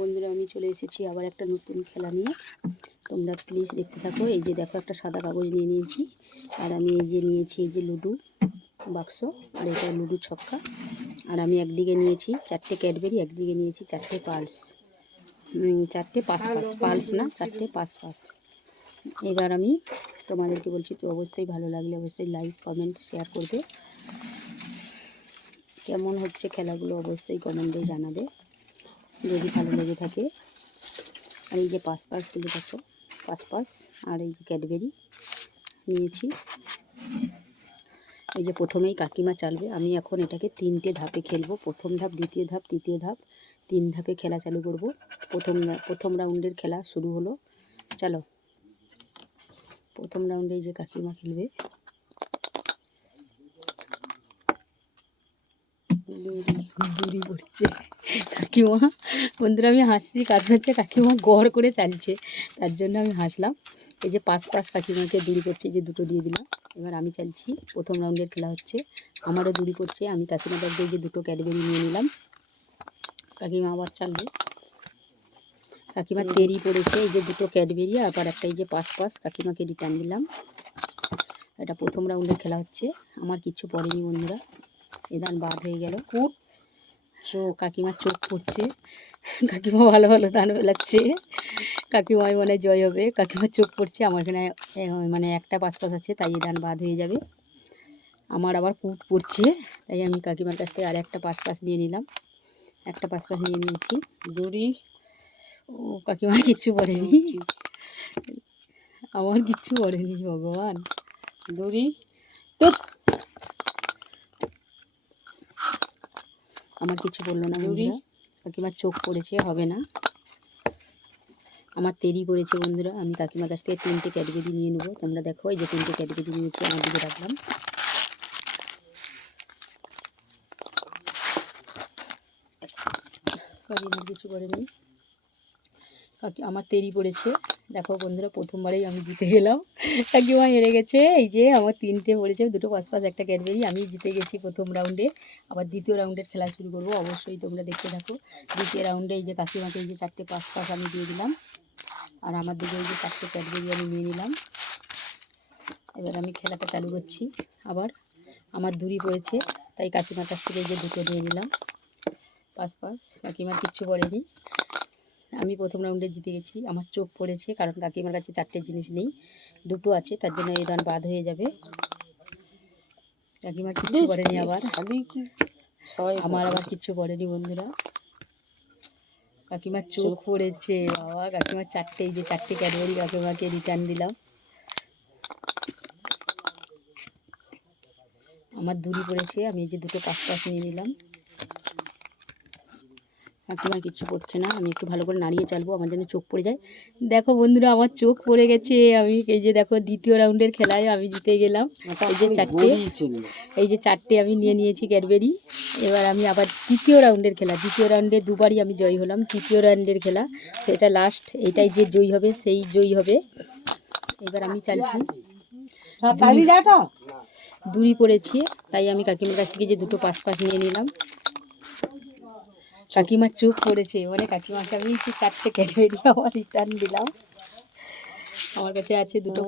বন্ধুরা আমি চলে এসেছি আবার একটা নতুন খেলা নিয়ে। তোমরা প্লিজ দেখতে থাকো। এই যে দেখো একটা সাদা কাগজ নিয়ে নিয়েছি। আর আমি এই যে নিয়েছি এই যে লুডু বাক্স আর এটা লুডু ছক্কা। আর আমি একদিকে নিয়েছি চারটে ক্যাডবেরি একদিকে নিয়েছি চারটে পালস। চারটে পাঁচ পাঁচ পালস না চারটে পাঁচ পাঁচ এবার আমি তোমাদেরকে বলছি তো অবশ্যই ভালো লাগলে অবশ্যই লাইক কমেন্ট শেয়ার করবে। কেমন হচ্ছে খেলাগুলো অবশ্যই কমেন্টে জানাবে। যদি ভালো লেগে থাকে। আর এই যে পাঁচ পাঁচগুলো দেখো পাঁচ পাঁচ আর এই যে ক্যাডবেরি নিয়েছি। এই যে প্রথমেই কাকিমা চালবে, আমি এখন এটাকে তিনটে ধাপে খেলব। প্রথম ধাপ, দ্বিতীয় ধাপ, তৃতীয় ধাপ, তিন ধাপে খেলা চালু করব। প্রথম প্রথম রাউন্ডের খেলা শুরু হলো। চলো, প্রথম রাউন্ডে এই যে কাকিমা খেলবে। দূরি পড়ছে কাকিমা, বন্ধুরা, আমি হাসছি, কারণ হচ্ছে কাকিমা গড় করে চালছে, তার জন্য আমি হাসলাম। এই যে পাঁচ পাঁচ কাকিমাকে দূরি এই যে দুটো দিয়ে দিলাম, এবার আমি চালছি। প্রথম রাউন্ডের খেলা হচ্ছে, আমারও দূরি পড়ছে আমি কাকিমা ব্যাগ যে দুটো ক্যাডবেরি নিয়ে নিলাম। কাকিমা আবার চালবে কাকিমা তেরি পড়েছে, এই যে দুটো ক্যাডবেরি, আবার একটা এই যে পাঁচ পাঁচ কাকিমাকে রিটার্ন দিলাম। এটা প্রথম রাউন্ডের খেলা হচ্ছে, আমার কিচ্ছু পড়েনি বন্ধুরা। এদান বাদ হয়ে গেল। কুট চোখ কাকিমার চোখ পড়ছে। কাকিমা ভালো ভালো দান বেলাচ্ছে। কাকিমায় মনে জয় হবে। কাকিমার চোখ পড়ছে। আমার এখানে মানে একটা পাঁচ পাঁচ আছে তাই এই দান বাদ হয়ে যাবে। আমার আবার কুট পড়ছে। তাই আমি কাকিমার কাছ থেকে আর একটা পাঁচ পাঁচ নিয়ে নিলাম। একটা পাঁচ পাঁচ নিয়ে নিয়েছি। দড়ি। ও কাকিমার কিচ্ছু পড়েনি আমার কিচ্ছু পড়েনি ভগবান। দড়ি। আমার কিছু বলল না বন্ধুরা। কাকিমার চোখ পড়েছে হবে না। আমার তেরি পড়েছে বন্ধুরা। আমি কাকিমার কাছ থেকে তিনটে ক্যাটাগরি নিয়ে নেব। তোমরা দেখো এই যে তিনটে ক্যাটাগরি নিয়েছি আমার দিকে রাখলাম। কাকিমার কিছু করেনি। কাকি আমার তেরি পড়েছে। দেখো বন্ধুরা, প্রথমবারেই আমি জিতে গেলাম। কাকিমা হেরে গেছে। এই যে আমার তিনটে পড়েছে দুটো পাঁচ পাঁচ, একটা ক্যাডবেরি। আমি জিতে গেছি প্রথম রাউন্ডে আবার দ্বিতীয় রাউন্ডের খেলা শুরু করব। অবশ্যই তোমরা দেখতে থাকো। দ্বিতীয় রাউন্ডে এই যে কাকিমাকে এই যে চারটে পাঁচ পাঁচ আমি দিয়ে দিলাম। আর আমার দিকে এই যে চারটে ক্যাডবেরি আমি নিয়ে নিলাম। এবার আমি খেলাটা চালু করছি। আবার আমার দূরি পড়েছে, তাই কাকিমার কাছ থেকে এই যে দুটো নিয়ে নিলাম। পাঁচ পাঁচ, কাকিমার কিচ্ছু পড়েনি আমি প্রথম রাউন্ডে জিতে গেছি। আমার চোখ পড়েছে কারণ কাকিমার কাছে চারটে জিনিস নেই। দুটো আছে তার জন্য এই দান বাদ হয়ে যাবে। কাকিমার কিচ্ছু করেনি আবার। আমার আবার কিচ্ছু করেনি বন্ধুরা। কাকিমার চোখ পড়েছে বাবা। কাকিমার চারটে যে চারটে ক্যাডবেরি কাকিমাকে রিটার্ন দিলাম। আমার দূরি পড়েছে আমি এই যে দুটো পাঁচ পাঁচ নিয়ে নিলাম। কাকিমার কিচ্ছু পড়ছে না। আমি একটু ভালো করে নাড়িয়ে চালবো আমার যেন চোখ পড়ে যায়। দেখো বন্ধুরা আমার চোখ পড়ে গেছে। আমি এই যে দেখো দ্বিতীয় রাউন্ডের খেলায় আমি জিতে গেলাম। এই যে চারটে। এই যে চারটে আমি নিয়ে নিয়েছি ক্যাডবেরি এবার আমি আবার তৃতীয় রাউন্ডের খেলা। দ্বিতীয় রাউন্ডে দুবারই আমি জয়ী হলাম। তৃতীয় রাউন্ডের খেলা। সেটা লাস্ট এটাই যে জয়ী হবে সেই জয়ী হবে। এবার আমি চালছি। তালি যাটা দূরি পড়েছি। তাই আমি কাকিমার কাছ থেকে যে দুটো পাঁচ পাঁচ নিয়ে নিলাম। কাকিমার চোখ পড়েছে মানে কাকিমাকে আমি চারটে ক্যাডবেরি আবার রিটার্ন দিলাম। আমার কাছে আছে দুটো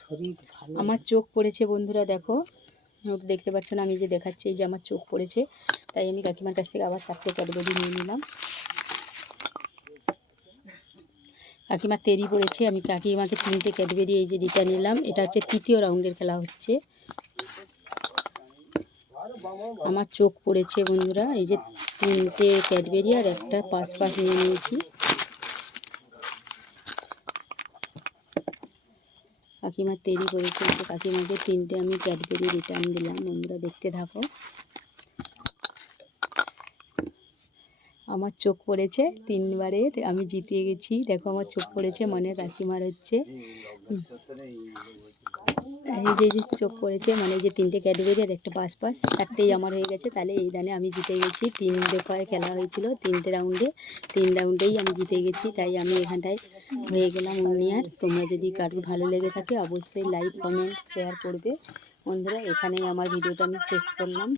শরীর আমার চোখ পড়েছে বন্ধুরা দেখো। তো দেখতে পাচ্ছ না আমি যে দেখাচ্ছি এই যে আমার চোখ পড়েছে তাই আমি কাকিমার কাছ থেকে আবার চারটে ক্যাডবেরি নিয়ে নিলাম। কাকিমার তেরি পড়েছে আমি কাকিমাকে তিনটে ক্যাডবেরি এই যে রিটার্ন নিলাম। এটা হচ্ছে তৃতীয় রাউন্ডের খেলা হচ্ছে। আমার চোখ পড়েছে বন্ধুরা, এই যে তিনটে ক্যাডবেরি আর একটা পাঁচ পাঁচ নিয়ে নিয়েছি। কাকিমার তৈরি করেছে কাকিমাকে তিনটে আমি ক্যাডবেরি রিটার্ন দিলাম, বন্ধুরা দেখতে থাকো। আমার চোখ পড়েছে তিনবারের, আমি জিতিয়ে গেছি। দেখো আমার চোখ পড়েছে মানে কাকিমার হচ্ছে। এই যে যে চোখ পড়েছে মানে এই যে তিনটে ক্যাটাগরি আর একটা পাস পাস চারটেই আমার হয়ে গেছে, তাহলে এই দানে আমি জিতে গেছি। তিন দফায় খেলা হয়েছিল, তিনটে রাউন্ডে, তিন রাউন্ডেই আমি জিতে গেছি, তাই আমি এখানটায় হয়ে গেলাম উনিয়ার তোমরা যদি কারোর ভালো লেগে থাকে, অবশ্যই লাইক কমেন্ট শেয়ার করবে। বন্ধুরা, এখানেই আমার ভিডিওটা আমি শেষ করলাম।